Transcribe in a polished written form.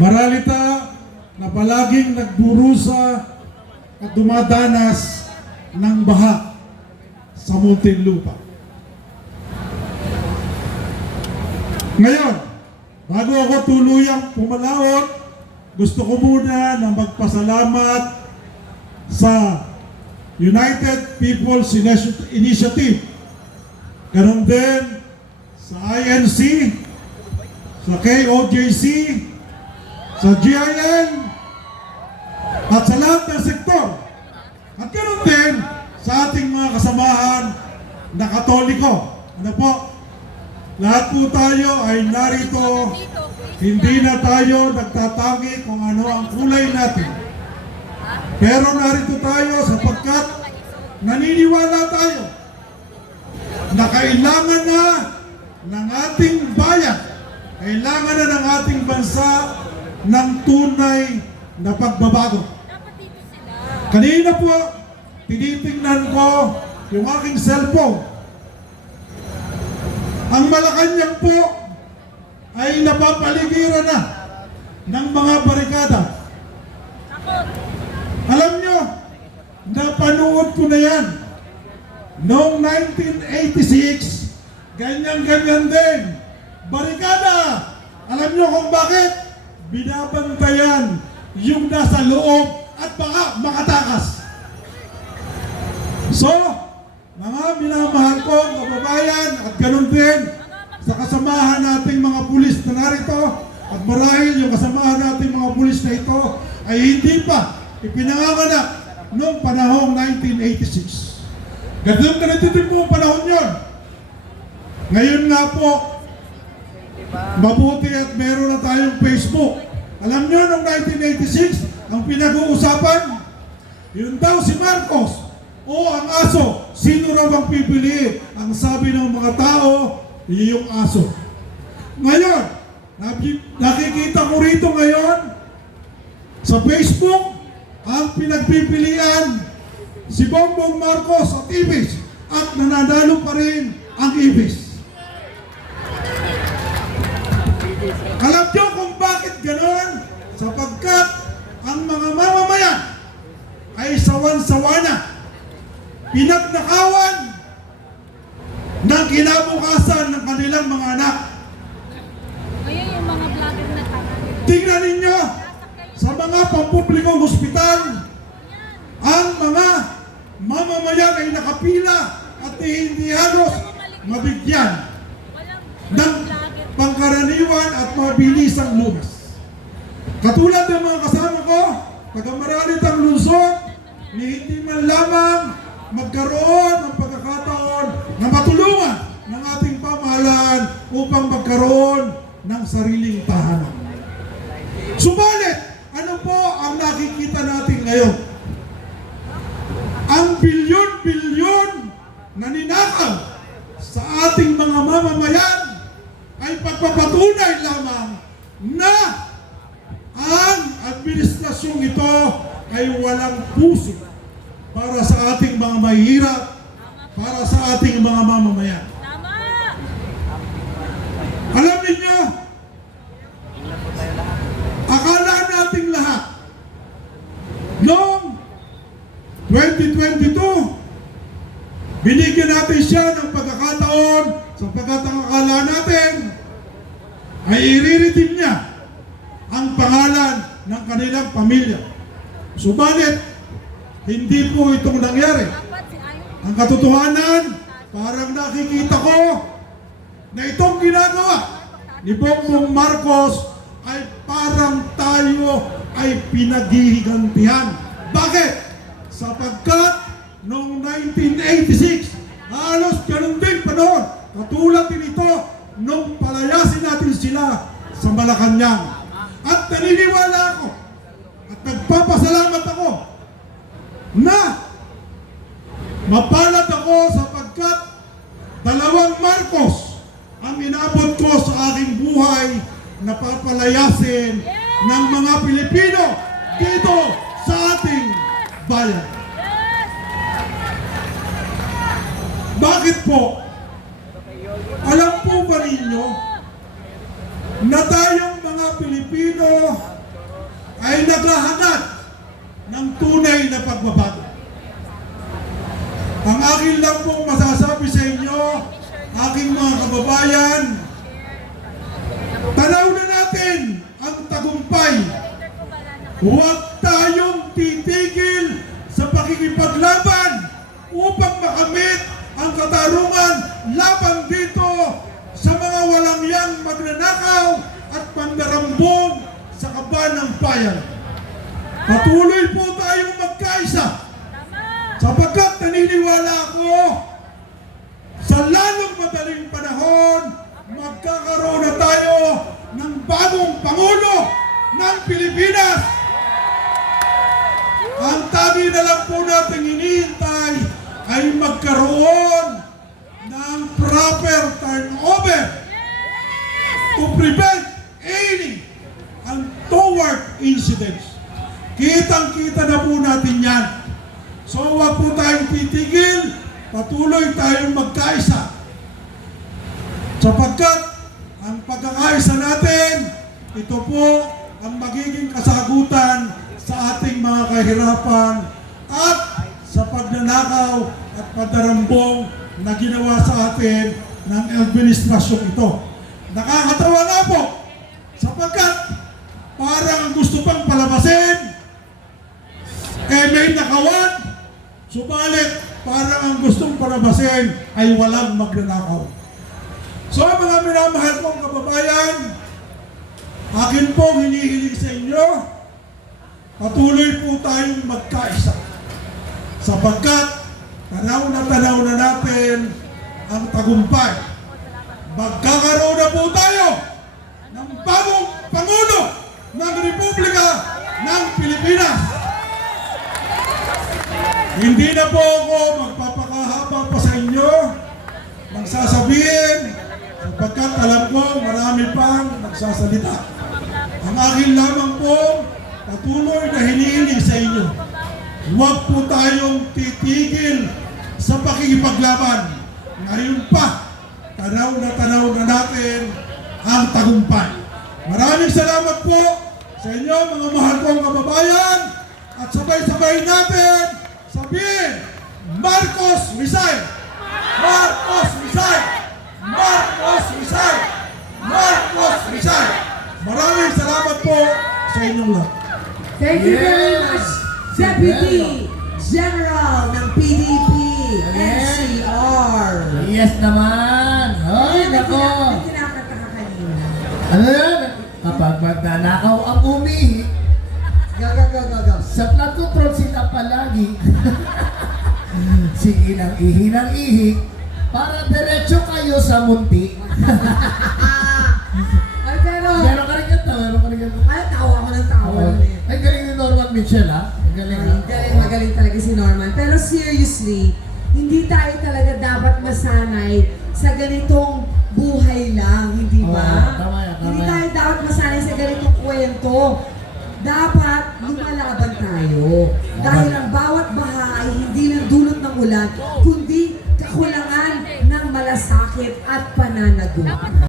Maralita na palaging nagburusa at dumadanas ng baha sa Muntinlupa. Ngayon, bago ako tuluyang pumalaot, gusto ko muna na magpasalamat sa United People's Initiative, ganon din sa INC, sa KOJC, sa GIN, at sa lahat ng sektor. At ganon din sa ating mga kasamahan na Katoliko. Ano po? Lahat po tayo ay narito, hindi na tayo nagtatangi kung ano ang kulay natin. Pero narito tayo sapagkat naniniwala tayo na kailangan na ng ating bayan, kailangan na ng ating bansa ng tunay na pagbabago. Kanina po, tinitingnan ko yung aking cellphone. Ang Malacanang po ay napapaligiran na ng mga barikada. Alam nyo, napanood ko na yan. Noong 1986, ganyan-ganyan din. Barikada! Alam nyo kung bakit? Binabantayan yung nasa loob at baka makatakas. So, mga minamahal ko, kababayan, at ganun din sa kasamahan nating mga pulis na narito, at marahil yung kasamahan nating mga pulis na ito ay hindi pa ipinanganganak noong panahong 1986. Ganito din po ang panahon yun. Ngayon nga po, mabuti at meron na tayong Facebook. Alam nyo, noong 1986, ang pinag-uusapan, yun daw si Marcos o ang aso. Sino raw ang pipiliin? Ang sabi ng mga tao, yung aso. Ngayon, nakikita ko rito ngayon sa Facebook, ang pinagpipilian si Bongbong Marcos at Ibis, at nananalo pa rin ang Ibis. Alam nyo kung bakit ganoon? Sapagkat ang mga mamamayan ay sawan-sawa na, pinagnakawan ng kinabukasan ng kanilang mga anak. Ngayon yung mga vlogger na tanga. Tingnan ninyo, sa mga pampublikong hospital, ang mga mamamayan ay nakapila at hindi halos mabigyan ng pangkaraniwan at mabilisang lunas. Katulad ng mga kasama ko, taga-Maralitang lungsod, ni hindi man lamang magkaroon ng pagkakataon na matulungan ng ating pamahalaan upang magkaroon ng sariling tahanan. Subalit, ano po ang nakikita natin ngayon? Ang bilyon-bilyon na ninakaw sa ating mga mamamayan ay pagpapatunay lamang na ang administrasyong ito ay walang puso para sa ating mga mahihirap, para sa ating mga mamamayan. Alam niyo, akala nating lahat noong 2022, binigyan natin siya ng pagkakataon sapagkat ang akala natin ay iriritim niya ang pangalan ng kanilang pamilya. Subalit, hindi po itong nangyari. Ang katotohanan, parang nakikita ko na itong ginagawa ni Bongbong Marcos ay parang tayo ay pinaghihigantihan. Bakit? Sapagkat noong 1986, halos ganun din panahon, katulad din ito nung palayasin natin sila sa Malacanang. At naniniwala ako at nagpapasalamat ako na mapalad ako sapagkat dalawang Marcos ang inabot ko sa aking buhay na papalayasin ng mga Pilipino dito sa ating bayan. Bakit po? Alam po ba ninyo na tayong mga Pilipino Pilipino ay naghahanap ng tunay na pagbabago. Ang akin lang pong masasabi sa inyo, aking mga kababayan, tanaw na natin ang tagumpay. Huwag tayong titigil sa pakikipaglaban upang makamit ang katarungan laban dito sa mga walang yang magnanakaw at pandarambong sa kaban ng bayan. Patuloy po tayong magkaisa sapagkat naniniwala ako sa lalong madaling panahon magkakaroon na tayo ng bagong Pangulo ng Pilipinas. Ang tagi na lang po natin hinihintay ay magkaroon ng proper turnover to prevent any untoward incidents. Kitang-kita na po natin yan. So wag po tayong titigil, patuloy tayong magkaisa. Sapagkat ang pagkakaisa natin, ito po ang magiging kasagutan sa ating mga kahirapan at sa pagnanakaw at padarambong na ginawa sa atin ng administrasyong ito. Nakakatawa nga po sapagkat parang gusto pang palabasin may nakawan, subalit parang ang gustong palabasin ay walang magnanakaw. So mga minamahal kong kababayan, akin pong hinihiling sa inyo, patuloy po tayong magkaisa sapagkat tanaw na natin ang tagumpay. Magkakaroon na po tayo ng bagong Pangulo ng Republika ng Pilipinas. Hindi na po ako magpapakahaba pa sa inyo ng sasabihin sapagkat alam ko marami pang nagsasalita. Ang akin lamang po patuloy na hinihiling sa inyo. Huwag po tayong titigil sa pakikipaglaban. Ngayon pa, tanaw na natin ang tagumpay. Maraming salamat po sa inyo mga mahal kong kababayan at sabay-sabay natin sabihin, Marcos resign! Marcos resign! Marcos resign! Marcos resign! Maraming salamat po sa inyong lahat. Thank you very much, Deputy General ng PDP NCR. Yes naman. Ay, nako. Kinakanta ka kanina. Ano yan? Kapag magnanakaw ang umihi, sa flood control sila palagi. Sige ng ihi, para diretso kayo sa munti. Ay, pero... Meron ka rin ganito, Ay, tawa ako ng tawa. Ay, galing ni Norman Mitchell, ha? Galing, ha? Magaling talaga si Norman. Pero seriously, hindi tayo talaga dapat masanay sa ganitong buhay lang, hindi ba? Oo, tama yan. Hindi tayo dapat masanay sa ganitong kwento. Dapat lumalaban tayo. Dahil ang bawat baha ay hindi lang dulot ng ulan, kundi kakulangan ng malasakit at pananagot.